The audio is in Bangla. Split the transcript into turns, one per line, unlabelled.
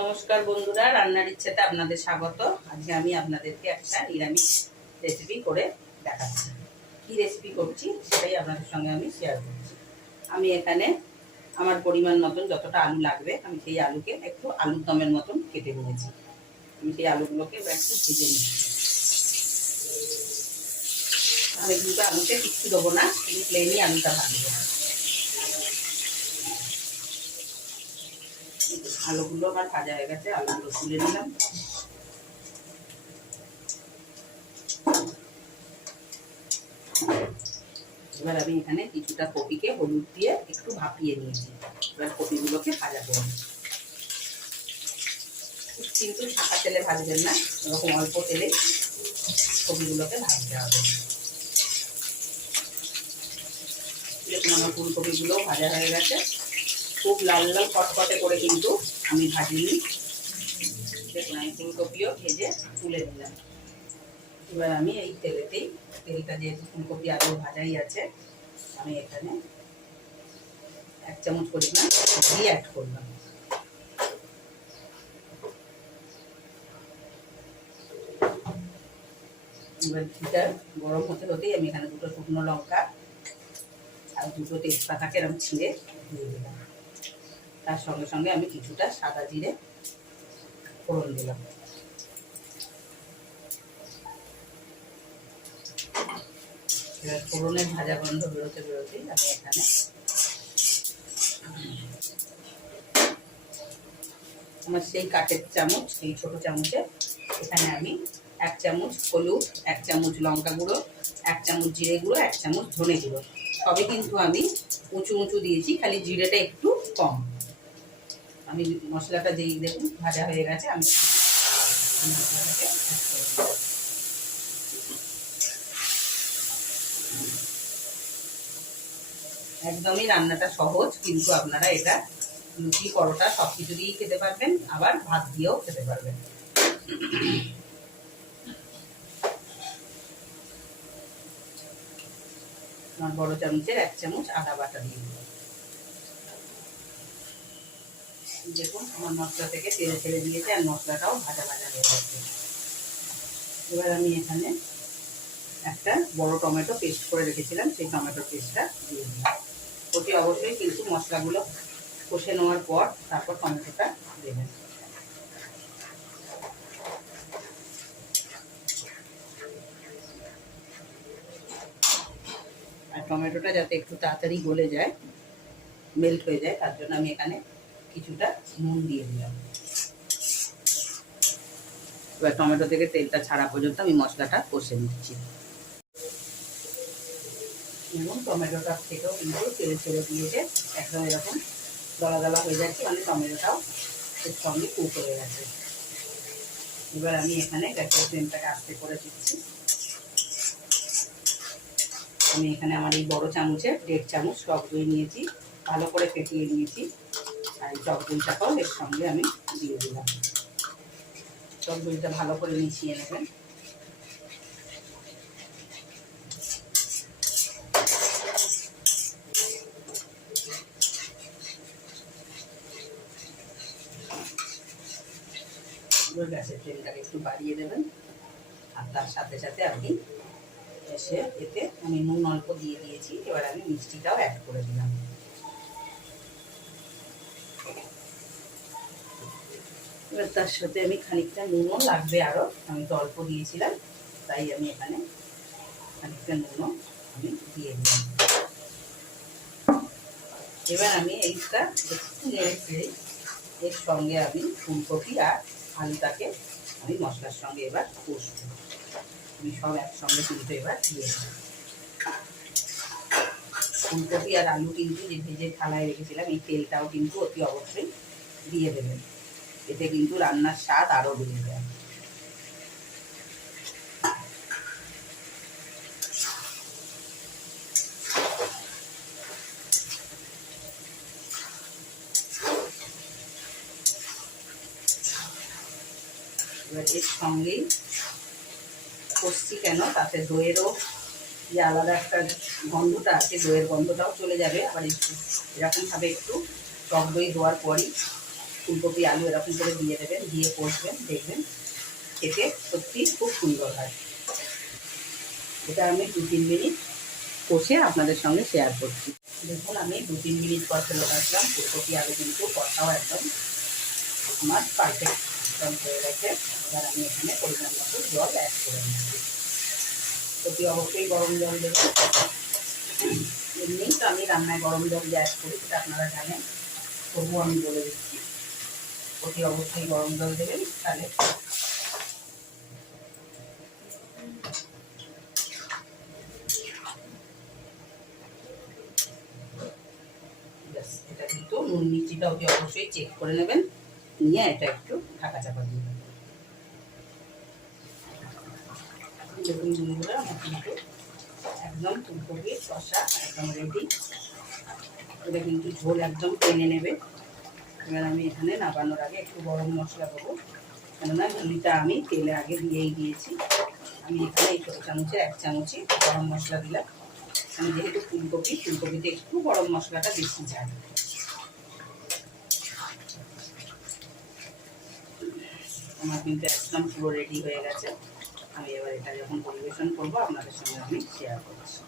নমস্কার বন্ধুরা, রান্নার ইচ্ছেতে আপনাদের স্বাগত। আজকে আমি আপনাদেরকে একটা নিরামিষ রেসিপি করে দেখাচ্ছি। কি রেসিপি করছি সেটাই আপনাদের সঙ্গে আমি শেয়ার করছি। আমি এখানে আমার পরিমাণ মতন যতটা আলু লাগবে, আমি সেই আলুকে একটু আলুর দমের মতন কেটে নিয়েছি। আমি সেই আলুগুলোকে একটু ভেজে নিচ্ছি। আমি কিন্তু আলুতে কিচ্ছু দেবো না কিন্তু প্লেনই আলুটা ভাজবো। আলুগুলো আমার ভাজা হয়ে গেছে, আলুগুলো তুলে নিলাম। এবার আমি এখানে কিছুটা কপিকে হলুদ দিয়ে একটু ভাপিয়ে নিয়েছি। এবার কপিগুলোকে ভাজা করব কিন্তু তেলে ভাজবেন না, এরকম অল্প তেলে কপিগুলোকে ভাজতে হবে। আমার ফুলকপিগুলোও ভাজা হয়ে গেছে। খুব লাল লাল কটকটে করে কিন্তু আমি ভাজিনি। দেখুন, আমি ফুলকপিও ভেজে তুলে দিলাম এবার আমি এই তেলেতেই, তেলটা যেহেতু ফুলকপি আলু ভাজাই আছে, আমি এখানে এক চামচ পরিমাণ ঘি অ্যাড করলাম। এবার ঘিটা গরম হতে হতেই আমি এখানে দুটো শুকনো লঙ্কা আর দুটো তেজপাতাকে এরকম ছিঁড়ে দিয়ে দিলাম। তার সঙ্গে সঙ্গে আমি কিছুটা সাদা জিরে ফোড়ন দিলাম। এবার ফোড়নের ভাজা গন্ধ বেরোতে বেরোতেই আমি এখানে আমার সেই কাঠের চামচ, সেই ছোট চামচে এখানে আমি এক চামচ হলুদ, এক চামচ লঙ্কা গুঁড়ো, এক চামচ জিরে গুঁড়ো, এক চামচ ধনে গুঁড়ো। সবে কিন্তু আমি উঁচু উঁচু দিয়েছি, খালি জিরেটা একটু কম আমি মশলাটা যেই দেখুন, ভাজা হয়ে গেছে, আমি। একদমই রান্নাটা সহজ, কিন্তু আপনারা এটা লুচি, পরোটা সব কিছু দিয়েই খেতে পারবেন, আবার ভাত দিয়েও খেতে পারবেন আমার বড় চামচের এক চামচ আদা বাটা দিয়ে দিলাম দেখুন, আমার মশলা থেকে তেল ছেড়ে দিয়েছে আর মশলাটাও ভাজা ভাজা হয়ে গেছে। এবার আমি এখানে একটা বড় টমেটো পেস্ট করে রেখেছিলাম, সেই টমেটো পেস্টটা দিয়ে দিলাম। অতি অবশ্যই কিন্তু মশলাগুলো কষে নেওয়ার পর তারপর টমেটোটা দেবেন। আর টমেটোটা যাতে একটু তাড়াতাড়ি গলে যায় মেল্ট হয়ে যায়, তার জন্য আমি এখানে কিছুটা নুন দিয়ে দিলাম। এবার টমেটো থেকে তেলটা ছাড়া পর্যন্ত আমি মশলাটা কষে নিচ্ছি। এবং টমেটোটা থেকেও কিন্তু তেল ছেড়ে দিয়েছে। একদম এরকম দলা দলা হয়ে যাচ্ছে মানে টমেটোটাও এর সঙ্গে কুক হয়ে গেছে। এবার আমি এখানে গ্যাসের ফ্লেমটাকে আস্তে করে দিচ্ছি। আমি এখানে আমার এই বড় চামচে দেড় চামচ টক দই নিয়েছি, ভালো করে ফেটিয়ে নিয়েছি। আর এই টক দইটাকেও এর সঙ্গে আমি দিয়ে দিলাম। টক দইটা ভালো করে মিশিয়ে নেবেন। গ্যাসের ফ্লেমটাকে একটু বাড়িয়ে দেবেন। আর তার সাথে সাথে আপনি এসে এতে আমি নুন অল্প দিয়ে দিয়েছি, এবার আমি মিষ্টিটাও অ্যাড করে দিলাম। এবার তার সাথে আমি খানিকটা নুনও লাগবে আরও আমি তো অল্প দিয়েছিলাম, তাই আমি এখানে খানিকটা নুনও আমি দিয়ে দিলাম। এবার আমি এইটা একটু নেড়ে এর সঙ্গে আমি ফুলকপি আর আলুটাকে আমি মশলার সঙ্গে এবার কষবো। আমি সব একসঙ্গে কিন্তু এবার দিয়ে ফুলকপি আর আলু কিন্তু যে ভেজে থালায় রেখেছিলাম, এই তেলটাও কিন্তু অতি অবশ্যই দিয়ে দেবেন। এতে কিন্তু রান্নার স্বাদ আরও বেড়ে যায়। এবার এর সঙ্গেই কষছি কেন? তাতে দইয়েরও যে আলাদা একটা গন্ধটা আছে, দইয়ের গন্ধটাও চলে যাবে। আবার একটু এরকমভাবে একটু টক দই দেওয়ার পরই ফুলকপি, আলু এরকম করে দিয়ে দেবেন, দিয়ে কষবেন, দেখবেন খেতে সত্যি খুব সুন্দর হয়। এটা আমি দু তিন মিনিট কষে আপনাদের সঙ্গে শেয়ার করছি। দেখুন, আমি দু তিন মিনিট পর ফেরত আসলাম। ফুলকপি, আলু কিন্তু কষাও একদম আমার পারফেক্ট একদম হয়ে গেছে, এবার আমি এখানে পরিমাণ মতো জল অ্যাড করে নিচ্ছি। অতি অবশ্যই গরম জল দেবো। এমনিই তো আমি রান্নায় গরম জল দিয়ে অ্যাড করি, সেটা আপনারা জানেন। তবুও আমি বলে দিচ্ছি অতি অবশ্যই গরম জল দেবেন তাহলে। নুন মিষ্টিটা অতি অবশ্যই চেক করে নেবেন। নিয়ে এটা একটু ঢাকা চাপা দিয়ে দেবেন দেখুন বন্ধুরা আমার কিন্তু একদম ফুলকপি, শসা একদম রেডি। এটা কিন্তু ঝোল একদম টেনে নেবে। এবার আমি এখানে নাবানোর আগে একটু গরম মশলা দেবো। কেননা ঘিটা আমি তেলে আগে দিয়েই দিয়েছি। আমি এখানে এই ছোটো চামচের এক চামচই গরম মশলা দিলাম। আমি যেহেতু ফুলকপি, ফুলকপিতে একটু গরম মশলাটা বেশি যায়। আমার কিন্তু একদম পুরো রেডি হয়ে গেছে। আমি এবার এটা যখন পরিবেশন করব, আপনাদের সঙ্গে আমি শেয়ার করছি।